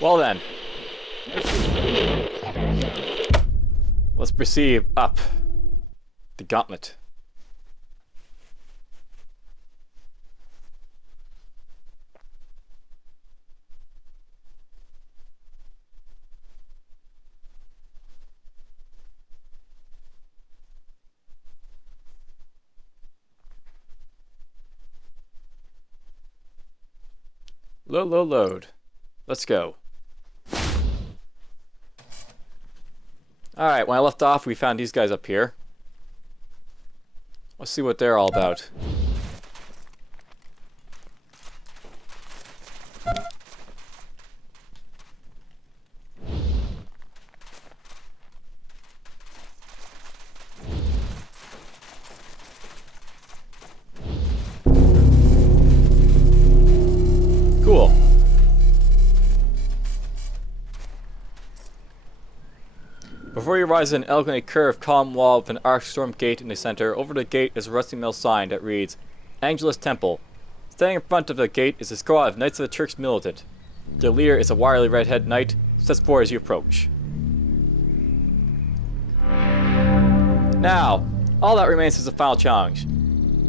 Well then. Let's proceed up the gauntlet. Load. Let's go. Alright, when I left off, we found these guys up here. Let's see what they're all about. Cool. Before you rise an elegantly curved column wall with an arched storm gate in the center. Over the gate is a rusty metal sign that reads, Angelus Temple. Standing in front of the gate is a squad of Knights of the Church Militant. Their leader is a wiry red-headed knight, who steps forward as you approach. Now, all that remains is the final challenge.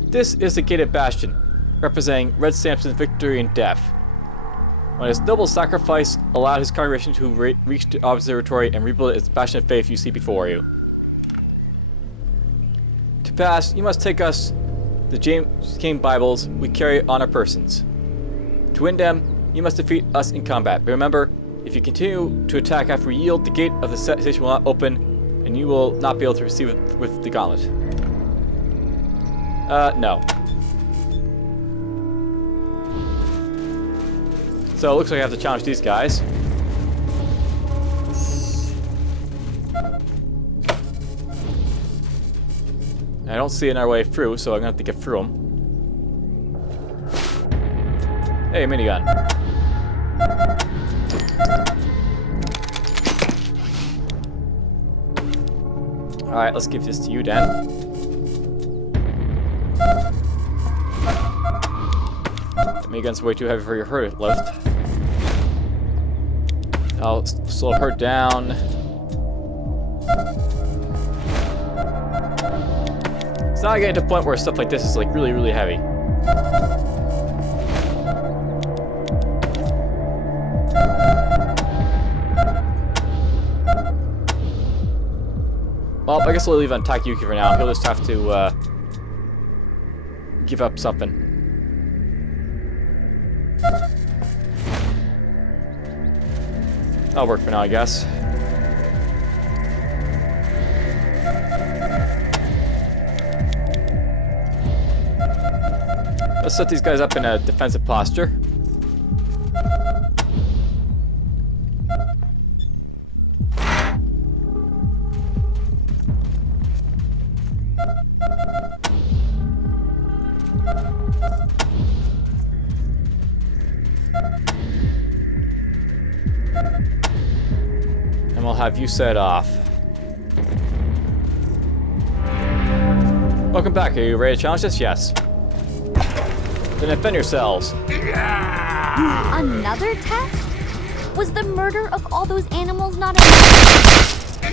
This is the gated bastion, representing Red Samson's victory in death. When his noble sacrifice allowed his congregation to reach the observatory and rebuild its Bastion of Faith you see before you. To pass, you must take us the James King Bibles we carry on our persons. To win them, you must defeat us in combat. But remember, if you continue to attack after we yield, the gate of the station will not open, and you will not be able to receive it with the gauntlet. No. So it looks like I have to challenge these guys. I don't see another way through, so I'm gonna have to get through them. Hey, minigun. Alright, let's give this to you, Dan. The minigun's way too heavy for your hurt lift. I'll slow her down. It's not getting to the point where stuff like this is like really, really heavy. Well, I guess we'll leave on Takayuki for now. He'll just have to give up something. That'll work for now, I guess. Let's set these guys up in a defensive posture. And we'll have you set off. Welcome back. Are you ready to challenge this? Yes. Then defend yourselves. Another test? Was the murder of all those animals not enough?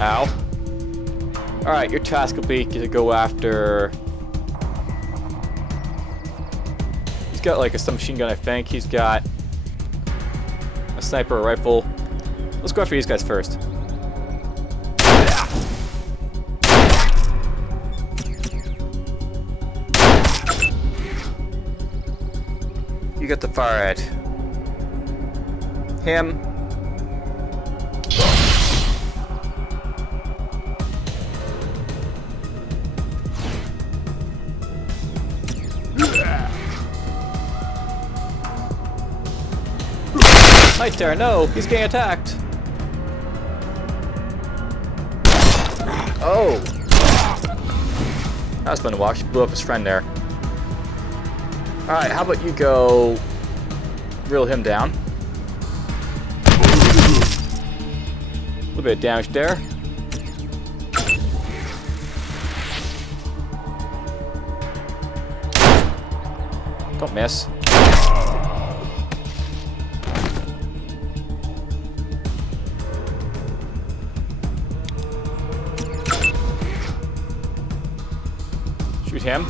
Ow. Alright, your task will be to go after... He's got like a submachine gun, I think. He's got a sniper, a rifle. Let's go after these guys first. You get the far edge. Him. Night there, no, he's getting attacked. Oh. That was fun to watch. Blew up his friend there. Alright, how about you go reel him down? A little bit of damage there. Don't miss. Shoot him.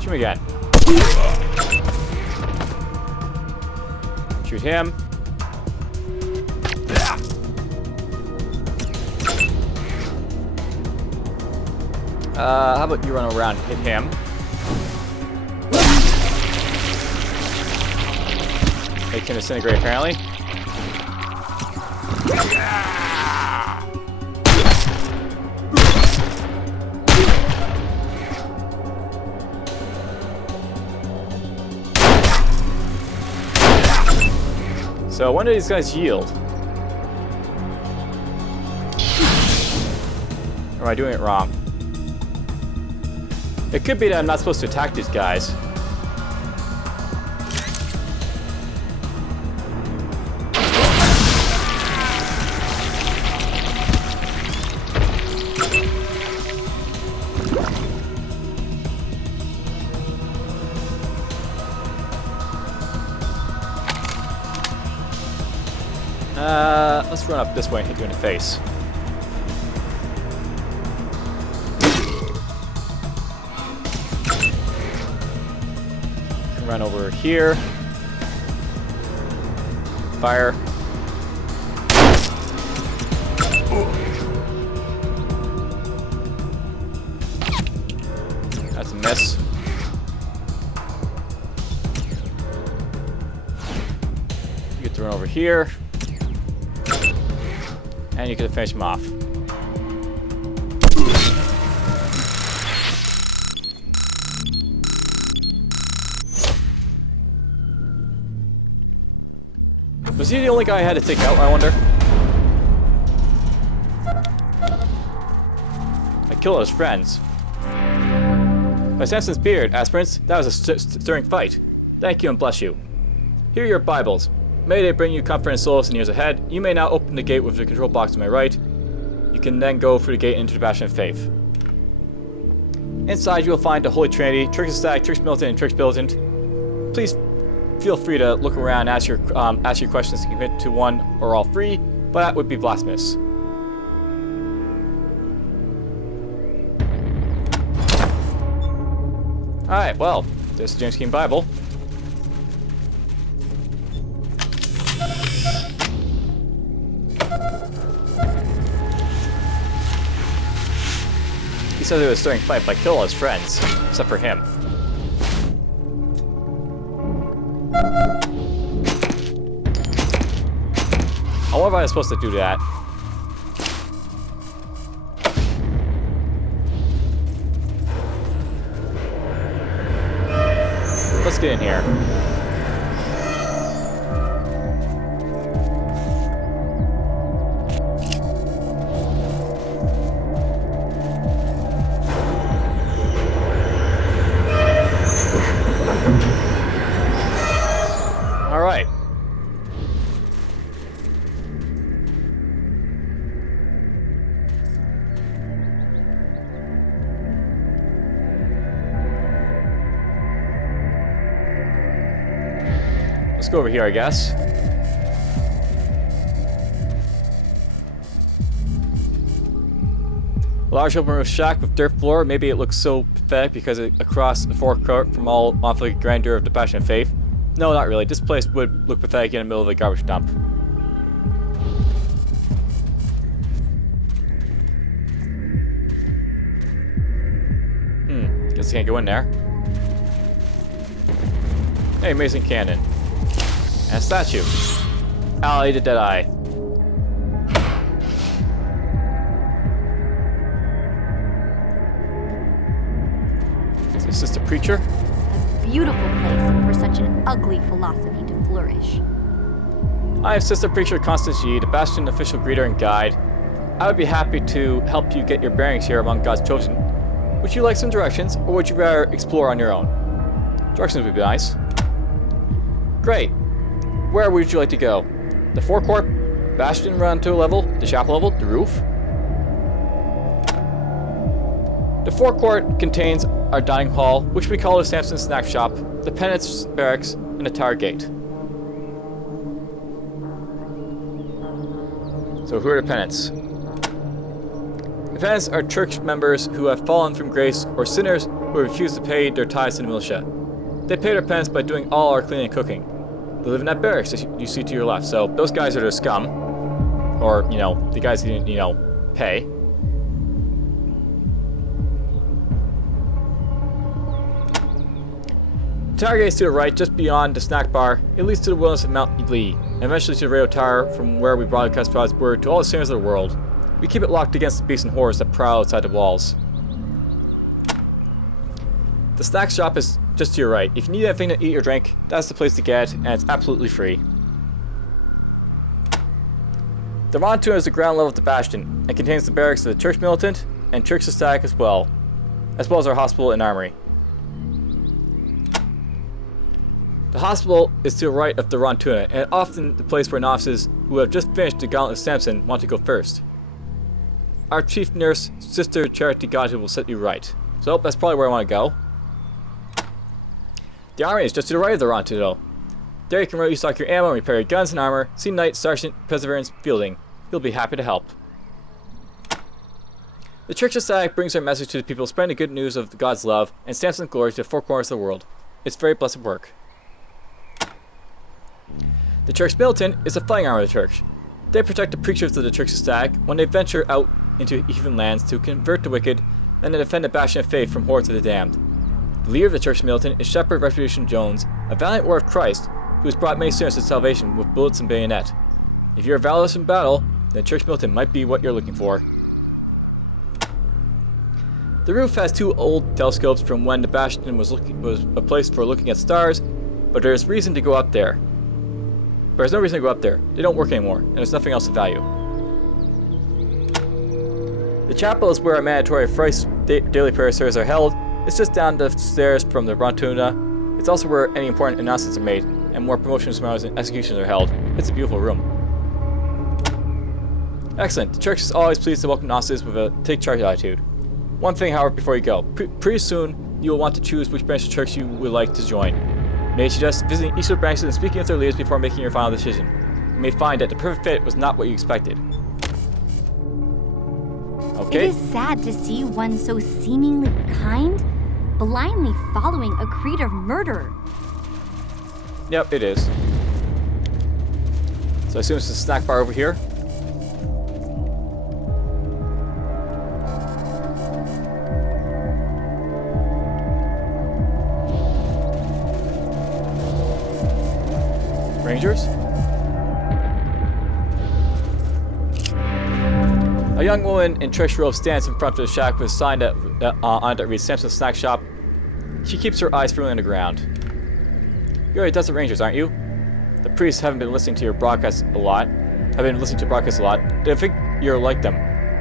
Shoot him again. Shoot him. How about you run around and hit him? Make him disintegrate, apparently. So when do these guys yield? Or am I doing it wrong? It could be that I'm not supposed to attack these guys. Let's run up this way and hit you in the face. Run over here. Fire. That's a miss. You get to run over here. And you can finish him off. Was he the only guy I had to take out, I wonder? I killed his friends. By Samson's beard, aspirants, that was a stirring fight. Thank you and bless you. Here are your Bibles. May they bring you comfort and solace in years ahead. You may now open the gate with the control box to my right. You can then go through the gate into the Bastion of Faith. Inside you will find the Holy Trinity, Church Ecstatic, Church Militant, and Church Vigilant. Please feel free to look around and ask your questions to commit to one or all three, but that would be blasphemous. Alright, well, there's the James King Bible. He says he was starting a fight, but I killed all his friends, except for him. I wonder if I was supposed to do that. Let's get in here. All right. Let's go over here, I guess. Large open roof shack with dirt floor. Maybe it looks so pathetic because it across the forecourt from all awfully grandeur of the Bastion of Faith. No, not really. This place would look pathetic in the middle of a garbage dump. Guess I can't go in there. Hey, amazing cannon. And a statue. Alley to Deadeye. Is this the preacher? A beautiful place for such an ugly philosophy to flourish. I am Sister Preacher Constance G, the Bastion official greeter and guide. I would be happy to help you get your bearings here among God's chosen. Would you like some directions, or would you rather explore on your own? Directions would be nice. Great. Where would you like to go? The forecourt, Bastion run to a level, the shop level, the roof? The forecourt contains our dining hall, which we call the Samson Snack Shop, the Penance Barracks, and the Tower Gate. So who are the Penance? The Penance are church members who have fallen from grace or sinners who refuse to pay their tithes to the militia. They pay their penance by doing all our cleaning and cooking. They live in that barracks that you see to your left. So those guys are the scum. Or, you know, the guys who didn't, you know, pay. The tower gate is to the right, just beyond the snack bar. It leads to the wilderness of Mount Lee, and eventually to the radio tower from where we broadcast God's word to all the sinners of the world. We keep it locked against the beasts and horrors that prowl outside the walls. The snack shop is just to your right. If you need anything to eat or drink, that's the place to get, and it's absolutely free. The Ron-Tuna is the ground level of the Bastion, and contains the barracks of the Church Militant and Church Ecstatic as well as our hospital and armory. The hospital is to the right of the Ron-Tuna, and often the place where novices who have just finished the Gauntlet of Samson want to go first. Our chief nurse, Sister Charity Godhead, will set you right. So that's probably where I want to go. The armory is just to the right of the Ron-Tuna. There you can restock your ammo and repair your guns and armor. See Knight Sergeant Perseverance Fielding. He'll be happy to help. The Church Ecstatic brings our message to the people, spreading the good news of God's love and Samson's glory to the four corners of the world. It's very blessed work. The Church Militant is the fighting arm of the church. They protect the preachers of the Church Ecstatic when they venture out into heathen lands to convert the wicked and to defend the Bastion of Faith from hordes of the damned. The leader of the Church Militant is Shepherd Retribution Jones, a valiant warrior of Christ who has brought many sinners to salvation with bullets and bayonet. If you're valorous in battle, then Church Militant might be what you're looking for. The roof has two old telescopes from when the Bastion was a place for looking at stars, but there's reason to go up there. But there's no reason to go up there. They don't work anymore, and there's nothing else of value. The chapel is where our mandatory thrice daily prayer services are held. It's just down the stairs from the Ron-Tuna. It's also where any important announcements are made, and more promotions, seminars, and executions are held. It's a beautiful room. Excellent. The church is always pleased to welcome novices with a take charge attitude. One thing, however, before you go. Pretty soon, you will want to choose which branch of the church you would like to join. May I suggest visiting each of the branches and speaking with their leaders before making your final decision. You may find that the perfect fit was not what you expected. Okay. It is sad to see one so seemingly kind, blindly following a creed of murder. Yep, it is. So I assume it's the snack bar over here. Rangers? A young woman in church robe stands in front of the shack with a sign on it that reads Samson's Snack Shop. She keeps her eyes firmly on the ground. You're a Desert Rangers, aren't you? The priests haven't been listening to your broadcasts a lot. They think you're like them,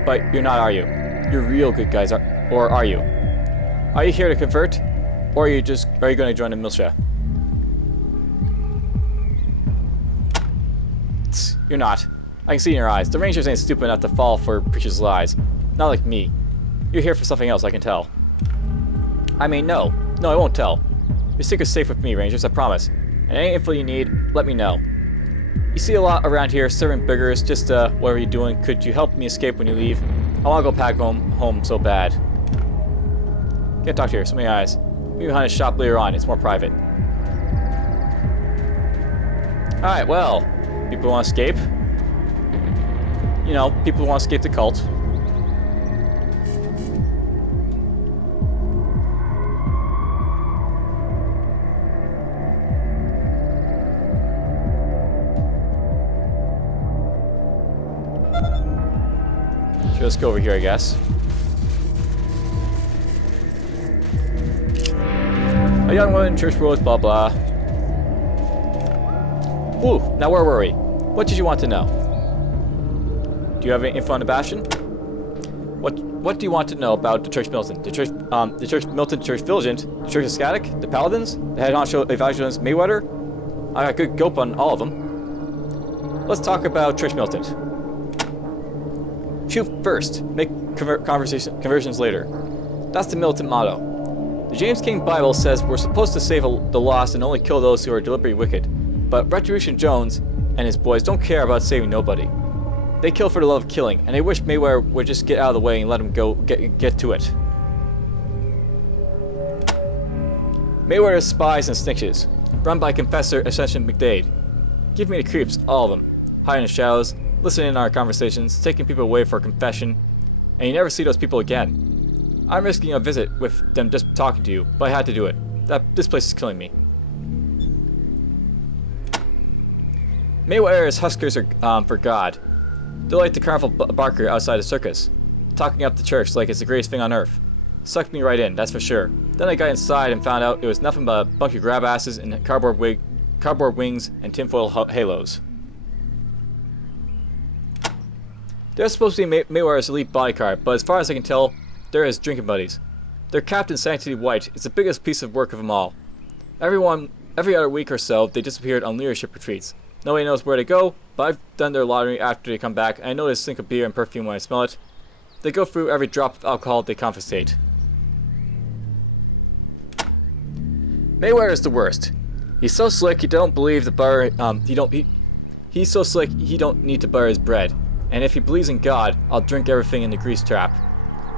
but you're not, are you? You're real good guys, or are you? Are you here to convert, or are you going to join the militia? You're not. I can see in your eyes. The Rangers ain't stupid enough to fall for preachers' lies. Not like me. You're here for something else, I can tell. I mean, no. No, I won't tell. Your secret's safe with me, Rangers, I promise. And any info you need, let me know. You see a lot around here, serving beggars, just, what are you doing? Could you help me escape when you leave? I want to go back home so bad. Can't talk to you, so many eyes. Maybe behind a shop later on, it's more private. Alright, well, people want to escape. You know, people who want to escape the cult. So let's go over here, I guess. A young woman in church robes, blah blah. Ooh, now where were we? What did you want to know? Do you have any info on the Bastion? What do you want to know about the Church Militant? The Church Militant, Church Vigilant, the Church Ecstatic, the Paladins, the head honcho of Vigilance Mayweather? I got good gope on all of them. Let's talk about Church Militant. Shoot first. Make conversions later. That's the Militant motto. The James King Bible says we're supposed to save the lost and only kill those who are deliberately wicked. But Retribution Jones and his boys don't care about saving nobody. They kill for the love of killing, and they wish Mayweather would just get out of the way and let him go get to it. Mayweather's spies and snitches, run by Confessor Ascension McDade. Give me the creeps, all of them. Hide in the shadows, listening in our conversations, taking people away for confession, and you never see those people again. I'm risking a visit with them just talking to you, but I had to do it. This place is killing me. Mayweather's huskers are for God. They're like the carnival barker outside the circus, talking up the church like it's the greatest thing on earth. Sucked me right in, that's for sure. Then I got inside and found out it was nothing but a bunch of grab asses in cardboard wings and tinfoil halos. They're supposed to be Mayweather's elite bodyguard, but as far as I can tell, they're his drinking buddies. Their captain, Sanctity White, is the biggest piece of work of them all. Every other week or so, they disappeared on leadership retreats. Nobody knows where they go, but I've done their lottery after they come back, and I know they stink of beer and perfume when I smell it. They go through every drop of alcohol they confiscate. Mayweather is the worst. He's so slick he don't believe the butter. He's so slick he don't need to butter his bread. And if he believes in God, I'll drink everything in the grease trap.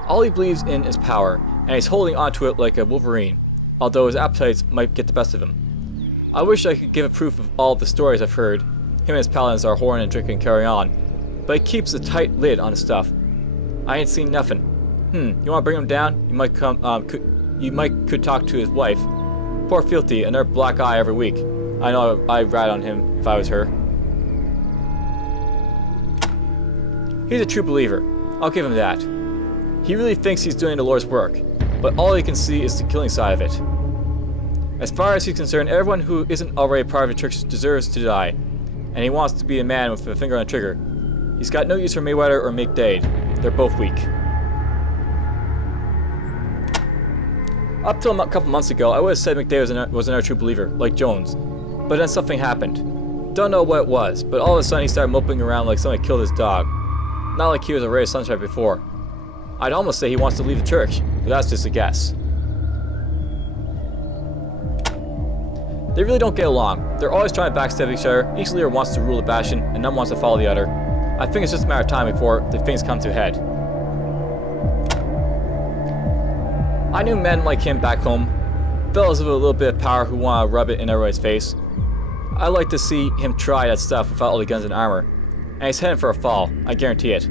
All he believes in is power, and he's holding onto it like a wolverine, although his appetites might get the best of him. I wish I could give a proof of all the stories I've heard. Him and his paladins are whoring and drinking and carry on, but he keeps a tight lid on his stuff. I ain't seen nothing. You want to bring him down? You might could talk to his wife. Poor Filthy, another black eye every week. I know I'd rat on him if I was her. He's a true believer. I'll give him that. He really thinks he's doing the Lord's work, but all he can see is the killing side of it. As far as he's concerned, everyone who isn't already part of the church deserves to die, and he wants to be a man with a finger on the trigger. He's got no use for Mayweather or McDade. They're both weak. Up till a couple months ago, I would have said McDade was another true believer, like Jones. But then something happened. Don't know what it was, but all of a sudden he started moping around like somebody killed his dog. Not like he was a ray of sunshine before. I'd almost say he wants to leave the church, but that's just a guess. They really don't get along. They're always trying to backstab each other. Each leader wants to rule the Bastion, and none wants to follow the other. I think it's just a matter of time before the things come to a head. I knew men like him back home. Fellas with a little bit of power who want to rub it in everybody's face. I like to see him try that stuff without all the guns and armor. And he's heading for a fall, I guarantee it.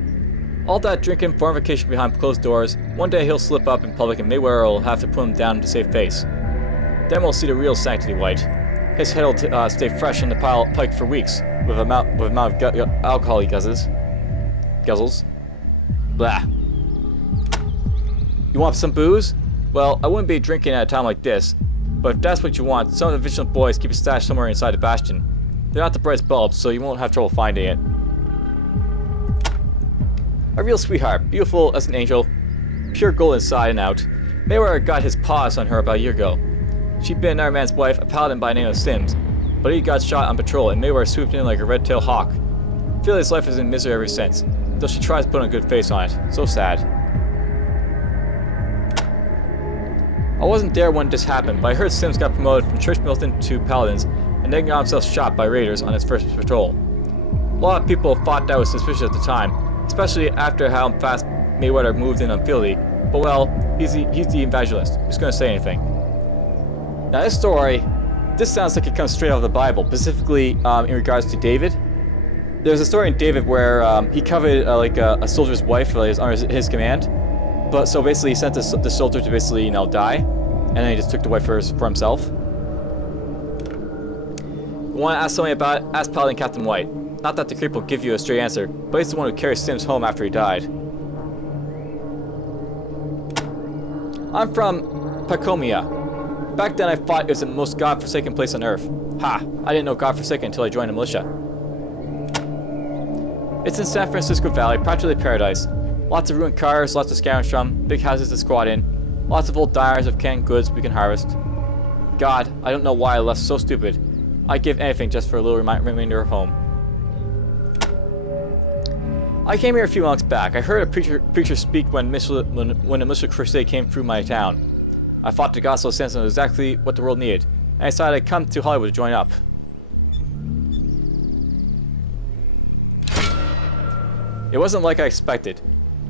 All that drinking, fornication behind closed doors, one day he'll slip up in public and Mayweather will have to put him down to save face. Then we'll see the real Sanctity White. His head will stay fresh in the pike for weeks, with the amount of alcohol he guzzles. Blah. You want some booze? Well, I wouldn't be drinking at a time like this, but if that's what you want, some of the Vigilant boys keep it stashed somewhere inside the Bastion. They're not the brightest bulbs, so you won't have trouble finding it. A real sweetheart, beautiful as an angel, pure gold inside and out. Mayweather got his paws on her about a year ago. She'd been another man's wife, a paladin by the name of Sims, but he got shot on patrol and Mayweather swooped in like a red-tailed hawk. I feel his life is in misery ever since, though she tries to put on a good face on it. So sad. I wasn't there when this happened, but I heard Sims got promoted from Church Militant to Paladins, and then got himself shot by raiders on his first patrol. A lot of people thought that was suspicious at the time, especially after how fast Mayweather moved in on Filthy, but well, he's the evangelist. Who's going to say anything? Now this sounds like it comes straight out of the Bible, specifically in regards to David. There's a story in David where he coveted a soldier's wife under his command. But so basically he sent the soldier to basically, die, and then he just took the wife for himself. You want to ask somebody about it? Ask Paladin Captain White. Not that the creep will give you a straight answer, but he's the one who carried Sims home after he died. I'm from Pacomia. Back then I thought it was the most godforsaken place on earth. Ha! I didn't know godforsaken until I joined the militia. It's in San Francisco Valley, practically paradise. Lots of ruined cars, lots of scavenged from, big houses to squat in, lots of old diners of canned goods we can harvest. God, I don't know why I left so stupid. I'd give anything just for a little remainder of home. I came here a few months back. I heard a preacher speak when a militia crusade came through my town. I thought the gospel sense was exactly what the world needed, and I decided I'd come to Hollywood to join up. It wasn't like I expected.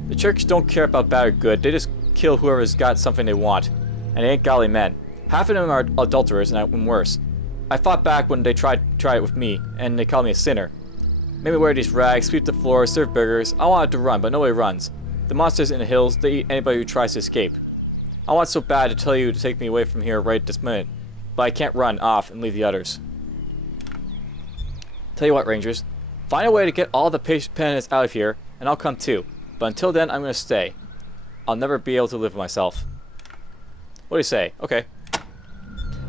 The church don't care about bad or good, they just kill whoever's got something they want, and they ain't godly men. Half of them are adulterers and worse. I fought back when they tried it with me, and they called me a sinner. Made me wear these rags, sweep the floor, serve burgers. I wanted to run, but nobody runs. The monsters in the hills, they eat anybody who tries to escape. I want so bad to tell you to take me away from here right this minute, but I can't run off and leave the others. Tell you what, Rangers, find a way to get all the penitents out of here, and I'll come too. But until then, I'm gonna stay. I'll never be able to live with myself. What do you say? Okay.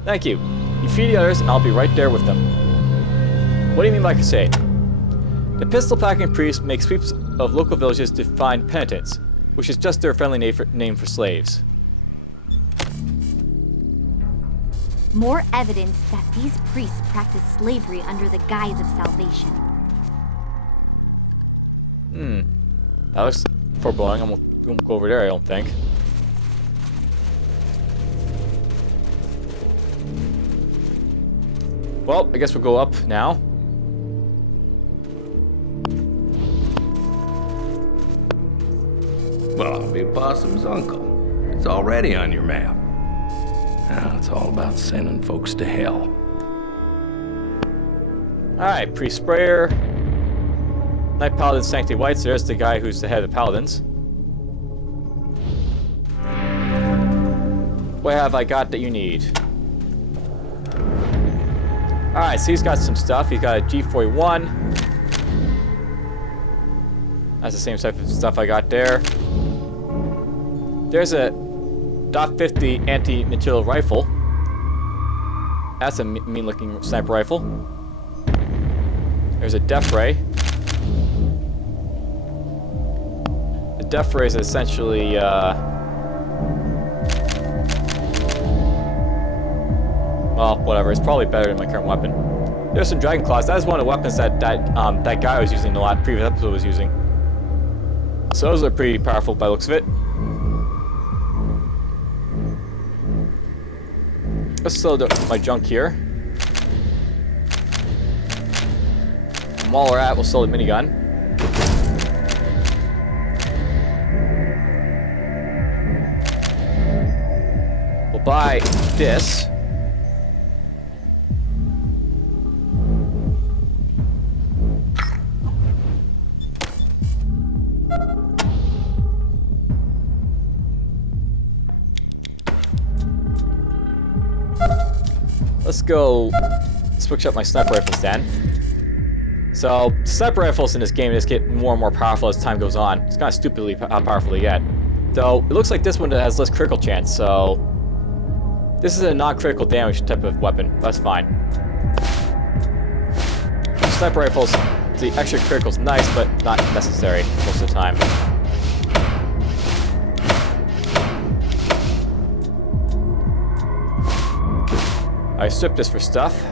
Thank you. You feed the others, and I'll be right there with them. What do you mean by crusade? The pistol-packing priest makes sweeps of local villages to find penitents, which is just their friendly name for slaves. More evidence that these priests practice slavery under the guise of salvation. That looks foreboding. I won't go over there, I don't think. Well, I guess we'll go up now. Well, I'll be Possum's uncle. It's already on your map. Now it's all about sending folks to hell. Alright, Priest Sprayer. Knight Paladin Sanctity Whites. There's the guy who's the head of the Paladins. What have I got that you need? Alright, so he's got some stuff. He's got a G41. That's the same type of stuff I got there. There's a .50 anti-material rifle. That's a mean-looking sniper rifle. There's a Death Ray. The Death Ray is essentially, well, whatever. It's probably better than my current weapon. There's some Dragon Claws. That is one of the weapons that guy was using in the last previous episode was using. So those are pretty powerful by the looks of it. Let's load up my junk here. And while we're at, we'll sell the minigun. We'll buy this. Let's go switch up my sniper rifles then. So, sniper rifles in this game just get more and more powerful as time goes on. It's kind of stupidly how powerful they get. Though, it looks like this one has less critical chance, so... This is a non-critical damage type of weapon. That's fine. Sniper rifles, the extra critical's nice, but not necessary most of the time. I stripped this for stuff.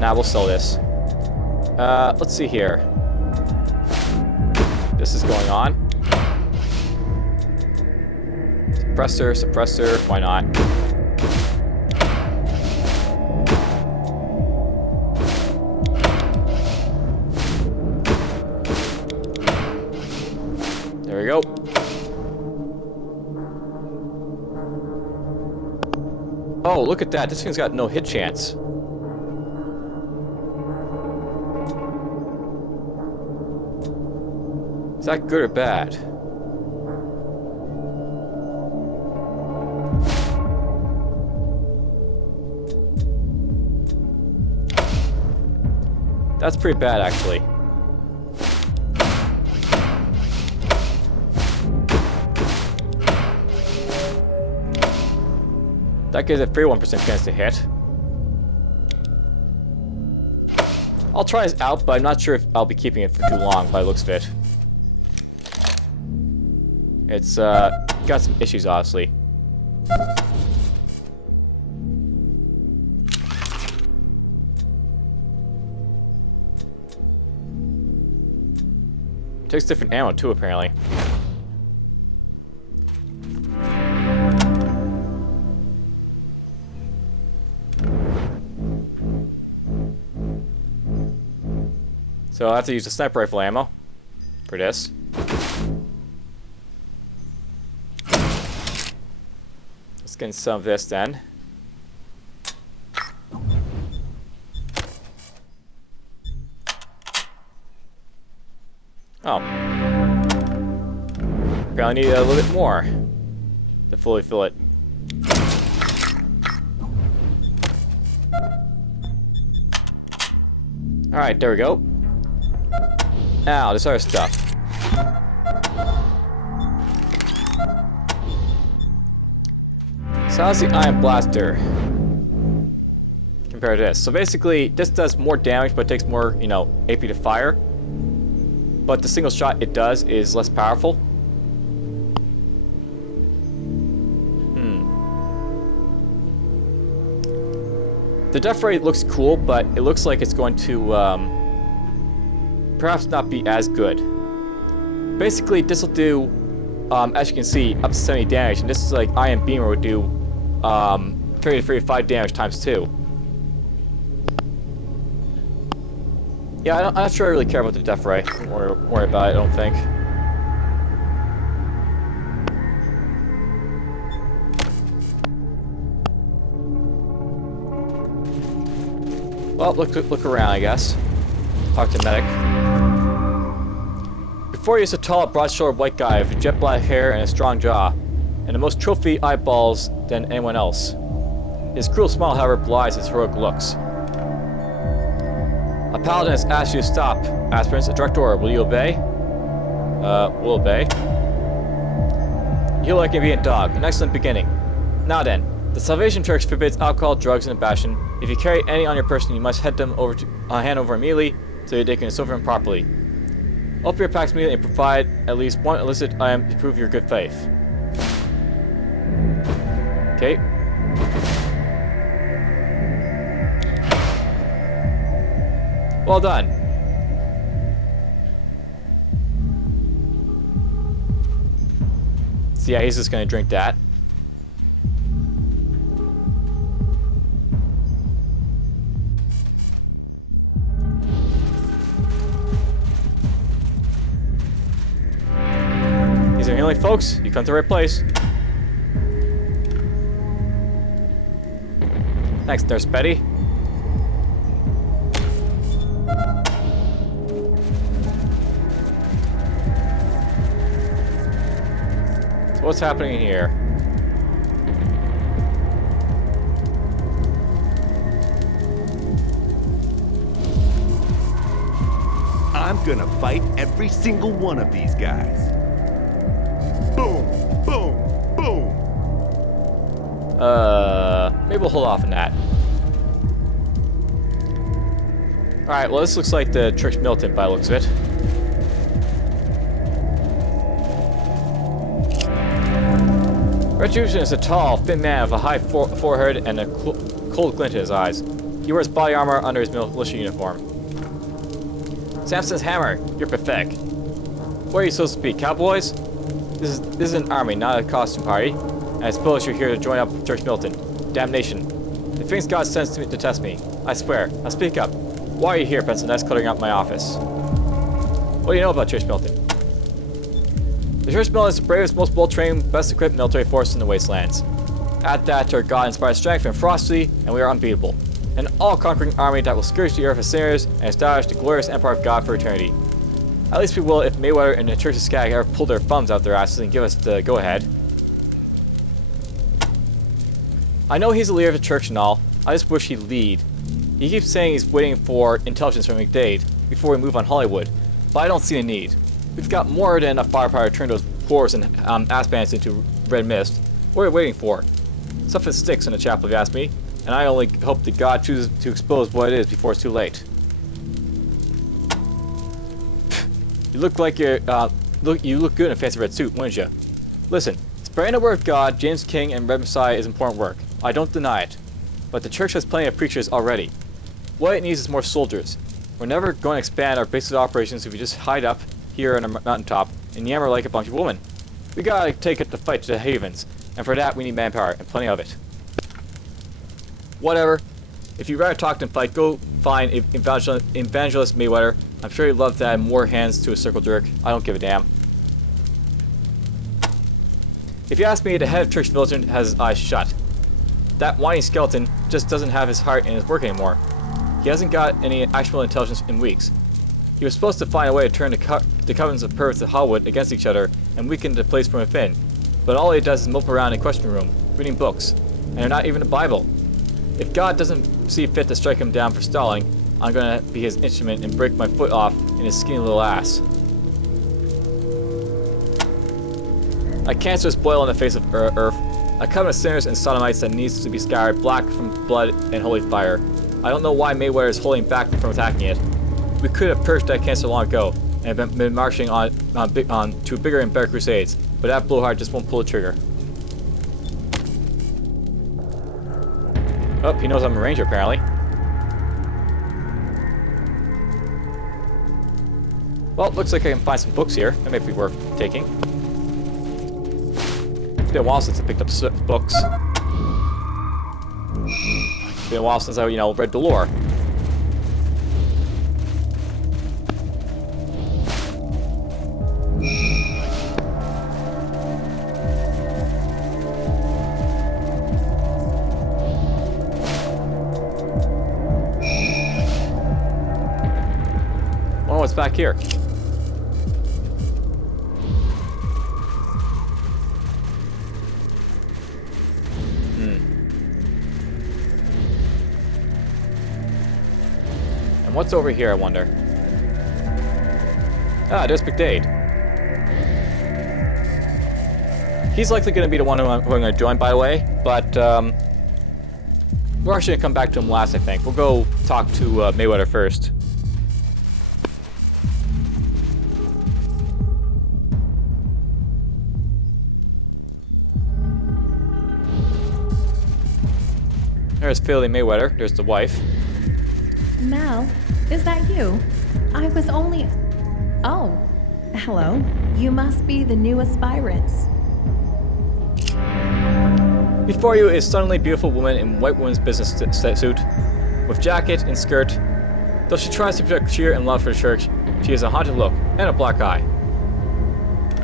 Now we'll sell this. Let's see here. This is going on. Suppressor, why not? There we go. Oh, look at that. This thing's got no hit chance. Is that good or bad? That's pretty bad, actually. That gives it 31% chance to hit. I'll try this out, but I'm not sure if I'll be keeping it for too long by the looks of it. It's got some issues, obviously. Takes different ammo too, apparently. So I have to use the sniper rifle ammo for this. Let's get some of this then. Oh. Apparently I need a little bit more to fully fill it. Alright, there we go. Now, this other stuff. So how's the Iron Blaster compared to this? So basically, this does more damage, but it takes more, you know, AP to fire. But the single shot it does is less powerful. The death rate looks cool, but it looks like it's going to perhaps not be as good. Basically, this will do, as you can see, up to 70 damage, and this is like Iron Beamer would do 30 to 35 damage times 2. Yeah, I'm not sure I really care about the death ray. Don't worry about it, I don't think. Well, look around, I guess. Talk to medic. Before you is a tall, broad-shouldered white guy with jet black hair and a strong jaw, and the most trophy eyeballs than anyone else. His cruel smile, however, belies his heroic looks. A paladin has asked you to stop. Aspirants, a direct order. Will you obey? We'll obey. You like a obedient dog. An excellent beginning. Now then, the Salvation Church forbids alcohol, drugs, and the Bastion. If you carry any on your person, you must hand them over immediately so that they can deliver them properly. Open your packs immediately and provide at least one illicit item to prove your good faith. Okay. Well done. So yeah, he's just gonna drink that. These are healing folks. You come to the right place. Thanks, Nurse Betty. So what's happening here? I'm gonna fight every single one of these guys. Boom, boom, boom. Maybe we'll hold off on that. Alright, well this looks like the Church Militant by the looks of it. Retribution is a tall, thin man with a high forehead and a cold glint in his eyes. He wears body armor under his militia uniform. Samson's hammer, you're pathetic. What are you supposed to be, cowboys? This is an army, not a costume party. And I suppose you're here to join up with Church Militant. Damnation. The things God sends to test me. I swear. Now speak up. Why are you here, Pencil Nest, cluttering up my office? What do you know about Church Militant? The Church Militant is the bravest, most well-trained, best-equipped military force in the Wastelands. Add that to our God-inspired strength and ferocity, and we are unbeatable. An all-conquering army that will scourge the earth of sinners and establish the glorious empire of God for eternity. At least we will if Mayweather and the Church Ecstatic ever pull their thumbs out their asses and give us the go-ahead. I know he's the leader of the church and all. I just wish he'd lead. He keeps saying he's waiting for intelligence from McDade before we move on Hollywood, but I don't see a need. We've got more than enough firepower to turn those whores and ass bandits into red mist. What are we waiting for? Something sticks in the chapel, if you ask me, and I only hope that God chooses to expose what it is before it's too late. You look like you look good in a fancy red suit, wouldn't you? Listen, spreading the word of God, James King, and Red Messiah is important work. I don't deny it. But the church has plenty of preachers already. What it needs is more soldiers. We're never going to expand our basic operations if we just hide up here on a mountaintop and yammer like a bunch of women. We gotta take it to fight to the havens, and for that we need manpower, and plenty of it. Whatever. If you'd rather talk than fight, go find Evangelist Mayweather. I'm sure he'd love to add more hands to a circle jerk. I don't give a damn. If you ask me, the head of Church Militant has his eyes shut. That whiny skeleton just doesn't have his heart in his work anymore. He hasn't got any actual intelligence in weeks. He was supposed to find a way to turn the covenants of Perth and Hollywood against each other and weaken the place from within. But all he does is mope around in the question room, reading books. And they're not even the Bible. If God doesn't see fit to strike him down for stalling, I'm gonna be his instrument and break my foot off in his skinny little ass. A cancerous boil on the face of Earth, a coven of sinners and sodomites that needs to be scoured black from blood and holy fire. I don't know why Mayweather is holding back from attacking it. We could have purged that cancer long ago and been marching on to bigger and better crusades, but that blowhard just won't pull the trigger. Oh, he knows I'm a ranger apparently. Well, looks like I can find some books here. That may be worth taking. It's been a while since I picked up books. It's been a while since I, read the lore. Wonder what's back here. And what's over here, I wonder? Ah, there's McDade. He's likely going to be the one who I'm going to join, by the way, but we're actually going to come back to him last, I think. We'll go talk to Mayweather first. There's Philly Mayweather. There's the wife. Mal, is that you? I was only... Oh, hello. You must be the new aspirants. Before you is a stunningly beautiful woman in white woman's business suit, with jacket and skirt. Though she tries to project cheer and love for the church, she has a haunted look and a black eye.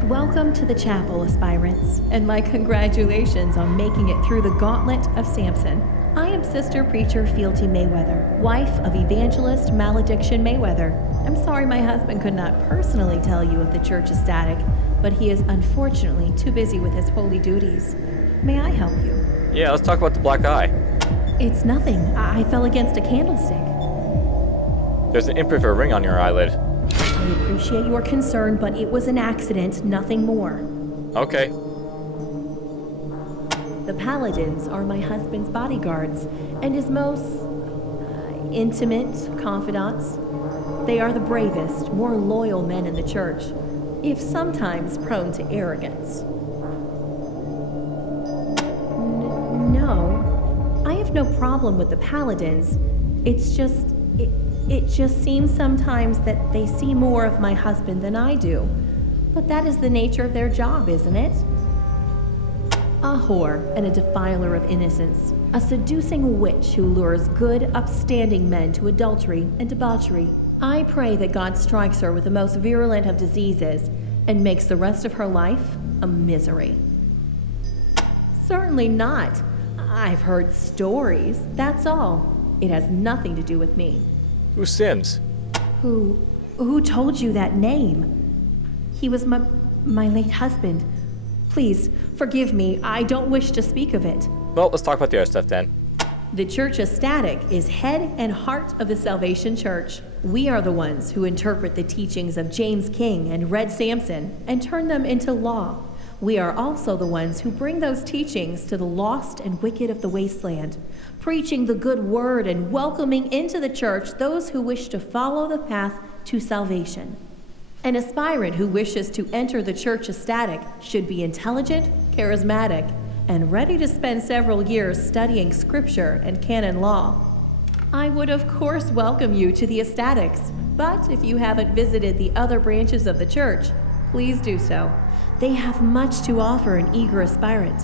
Welcome to the chapel, aspirants, and my congratulations on making it through the gauntlet of Samson. I am Sister Preacher Fealty Mayweather, wife of Evangelist Malediction Mayweather. I'm sorry my husband could not personally tell you of the Church Ecstatic, but he is unfortunately too busy with his holy duties. May I help you? Yeah, let's talk about the black eye. It's nothing. I fell against a candlestick. There's an imprint of a ring on your eyelid. I appreciate your concern, but it was an accident, nothing more. Okay. The Paladins are my husband's bodyguards and his most intimate confidants. They are the bravest, more loyal men in the church, if sometimes prone to arrogance. No, I have no problem with the Paladins. It's just, it just seems sometimes that they see more of my husband than I do. But that is the nature of their job, isn't it? A whore and a defiler of innocence, a seducing witch who lures good, upstanding men to adultery and debauchery. I pray that God strikes her with the most virulent of diseases and makes the rest of her life a misery. Certainly not. I've heard stories, that's all. It has nothing to do with me. Who's Sims? Who told you that name? He was my late husband. Please, forgive me, I don't wish to speak of it. Well, let's talk about the other stuff then. The Church Ecstatic is head and heart of the Salvation Church. We are the ones who interpret the teachings of James King and Red Samson and turn them into law. We are also the ones who bring those teachings to the lost and wicked of the Wasteland, preaching the good word and welcoming into the church those who wish to follow the path to salvation. An aspirant who wishes to enter the Church Ecstatic should be intelligent, charismatic, and ready to spend several years studying scripture and canon law. I would of course welcome you to the Ecstatics. But if you haven't visited the other branches of the church, please do so. They have much to offer an eager aspirant.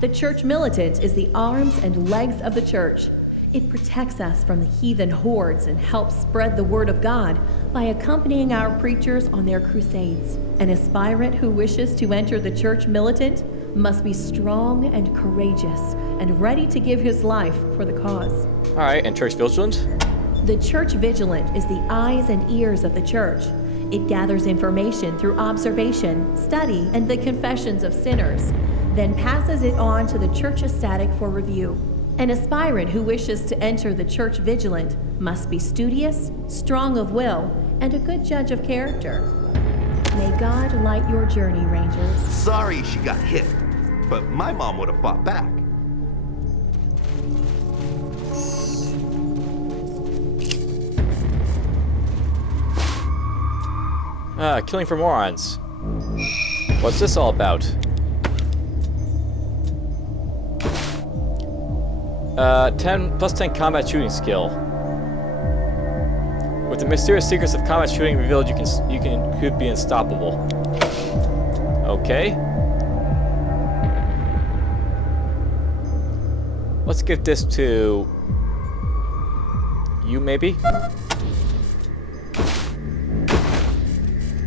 The Church Militant is the arms and legs of the church. It protects us from the heathen hordes and helps spread the word of God by accompanying our preachers on their crusades. An aspirant who wishes to enter the Church Militant must be strong and courageous and ready to give his life for the cause. Alright, and Church Vigilant? The Church Vigilant is the eyes and ears of the church. It gathers information through observation, study, and the confessions of sinners, then passes it on to the Church Ecstatic for review. An aspirant who wishes to enter the Church Vigilant must be studious, strong of will, and a good judge of character. May God light your journey, Rangers. Sorry she got hit, but my mom would have fought back. Killing for morons. What's this all about? 10 plus 10 combat shooting skill. With the mysterious secrets of combat shooting revealed, you could be unstoppable. Okay. Let's give this to you, maybe.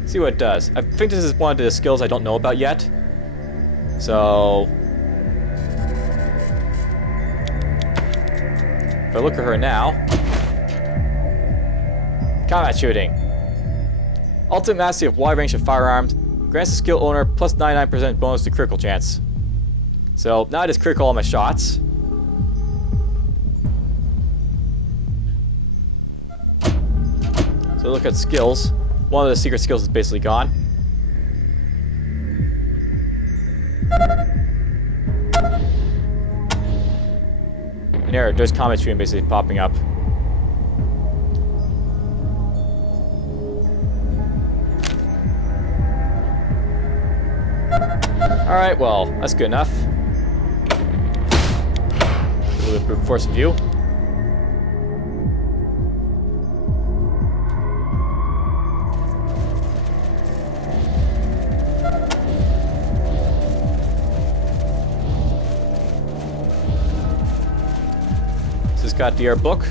See what it does. I think this is one of the skills I don't know about yet. So if I look at her now, combat shooting. Ultimate mastery of wide range of firearms grants the skill owner plus 99% bonus to critical chance. So now I just critical all my shots. So look at skills. One of the secret skills is basically gone. And there's combat shooting basically popping up. Alright, well, that's good enough. A little bit brute force view. Got the book.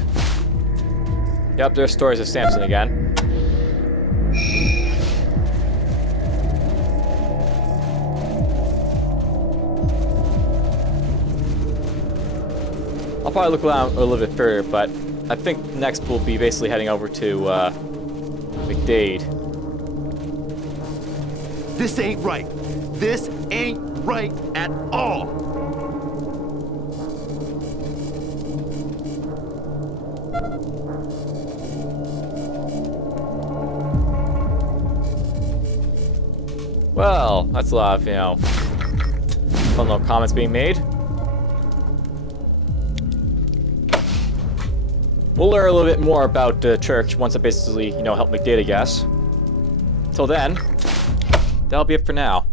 Yep, there's stories of Samson again. I'll probably look around a little bit further, but I think next we'll be basically heading over to McDade. This ain't right. This ain't right at all. Well, that's a lot of, fun little comments being made. We'll learn a little bit more about the church once I basically, help McDade, I guess. Till then, that'll be it for now.